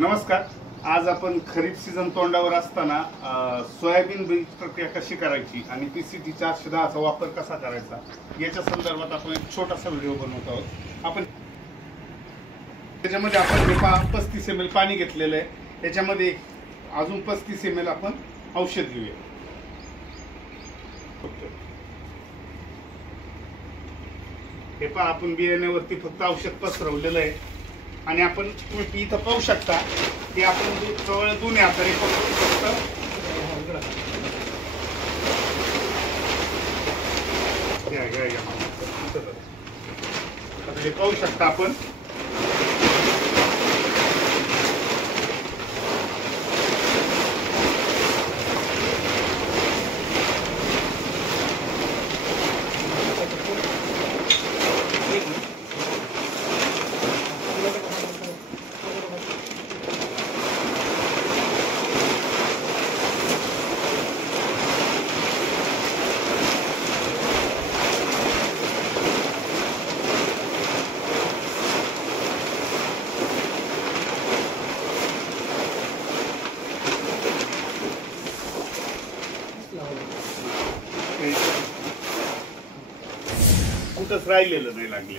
नमस्कार. आज आपण खरीप सीझन तोंडावर असताना सोयाबीन बीज प्रक्रिया कशी करायची आणि PCT 410 चा वापर कसा करायचा याच्या संदर्भात आपण एक छोटासा व्हिडिओ बनवत आहोत. आपण त्याच्यामध्ये आपण 35 ml पाणी घेतलेलं आहे. त्याच्यामध्ये अजून 35 ml आपण औषध घेऊया. हे पहा, आपण बियाण्यावरती फक्त औषध पसरवलेलं आहे आणि आपण तुम्ही इथं पाहू शकता की आपण जवळ दोन्ही हाताने फक्त हे पाहू शकता आपण. कुठंच राहिलेलं नाही लागले.